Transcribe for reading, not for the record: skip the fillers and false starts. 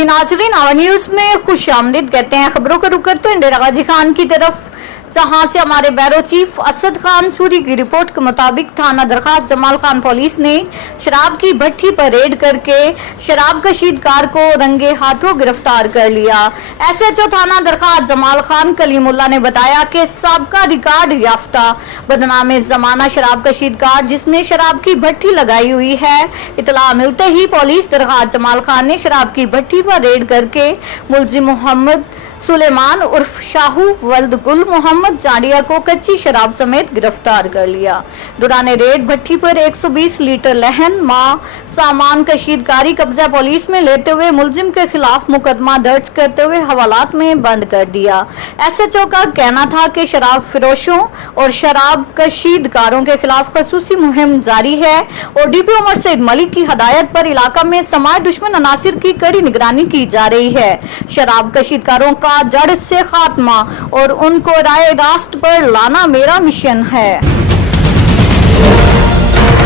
जी नाजरीन, our news में खुश आमदीद कहते हैं। खबरों का रुख करते हैं डेरा गाजी खान की तरफ, जहां से हमारे बैरो चीफ असद खान सूरी की रिपोर्ट के मुताबिक थाना दरखास्त जमाल खान पुलिस ने शराब की भट्टी पर रेड करके शराब कशीदकार को रंगे हाथों गिरफ्तार कर लिया। एसएचओ थाना दरखास्त जमाल खान कलीमुल्ला ने बताया कि साबका रिकॉर्ड याफ्ता बदनाम जमाना शराब कशीदकार जिसने शराब की भट्टी लगाई हुई है, इतला मिलते ही पुलिस दरखास्त जमाल खान ने शराब की भट्टी पर रेड करके मुलजिम मोहम्मद सुलेमान उर्फ शाहू वल्द गुल मोहम्मद जाड़िया को कच्ची शराब समेत गिरफ्तार कर लिया। दौरान रेड भट्टी पर 120 लीटर लहन मां सामान कशीदकारी कब्जा पुलिस में लेते हुए मुलजिम के खिलाफ मुकदमा दर्ज करते हुए हवालात में बंद कर दिया। एसएचओ का कहना था कि शराब फिरोशों और शराब कशीदकारों के खिलाफ खसूसी मुहिम जारी है और डीपी उमर सईद मलिक की हदायत पर इलाका में समाज दुश्मन अनासिर की कड़ी निगरानी की जा रही है। शराब कशीदकारों का जड़ से खात्मा और उनको राय रास्त पर लाना मेरा मिशन है।